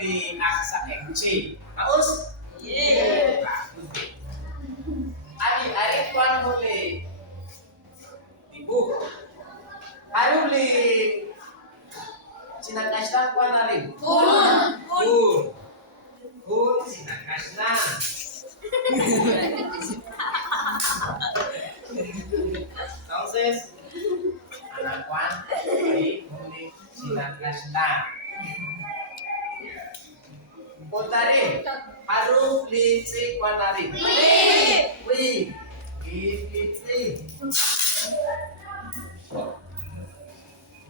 di aksa QEQCHI. Haus? Iya. Ari tuan boleh ibu. Haru li Cina kasna kuan ari. Kun Cina kasna. Entonces, anak kuan ari boleh Cina kasna. Potari, haru li si kuan ari. Wi.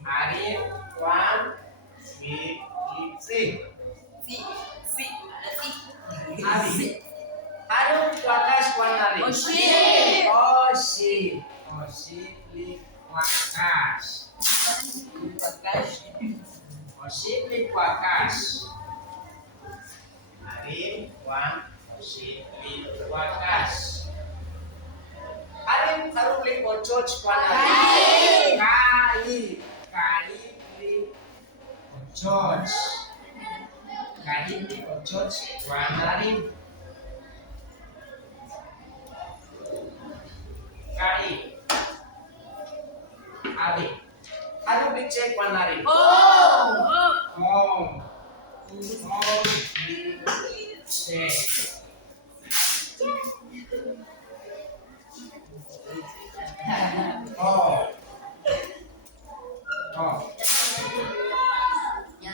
Ari kuan si. Ari. Haru wakas kuan ari. Oshi li wakas. Oshi li wakas. Ari kuan oshi li wakas. Ari haru li ochoch kuan ari. Kai li ochoch. Kai li ochoch kuan ari. Kai. Abi. Haru li cek kuan ari. Om li cek.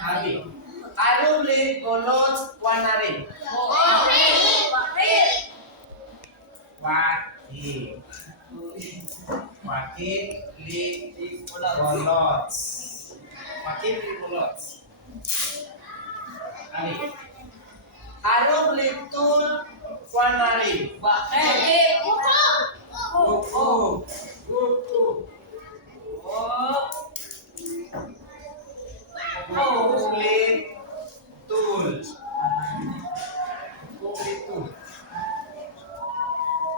Abi. Haru li golot kuan ari. Wakil li golot. Wakil li golot. Abi. Haru li tul kuan ari. Kuku. Kuku li tul. Kuku li tul.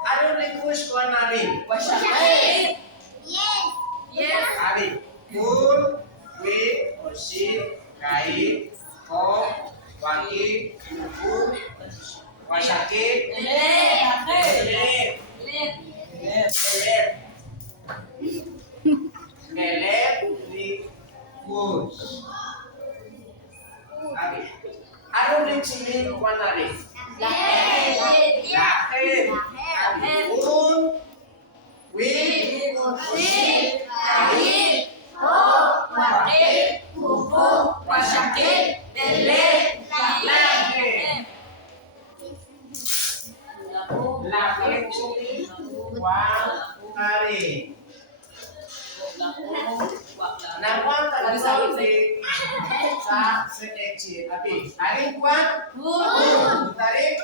Haru li kush kuan ari. Ari. Kul, wi, oshi, kai, ko, waki, kuku, wasaki, Elep li kush. Ari. Haru li cili kuan ari. Lahir. Ari. Kun, wi, oshi, kai, Lahir cili kuan ari. Nakuan tak bisa ulit sa QEQCHI. Tapi hari kuan, tarik,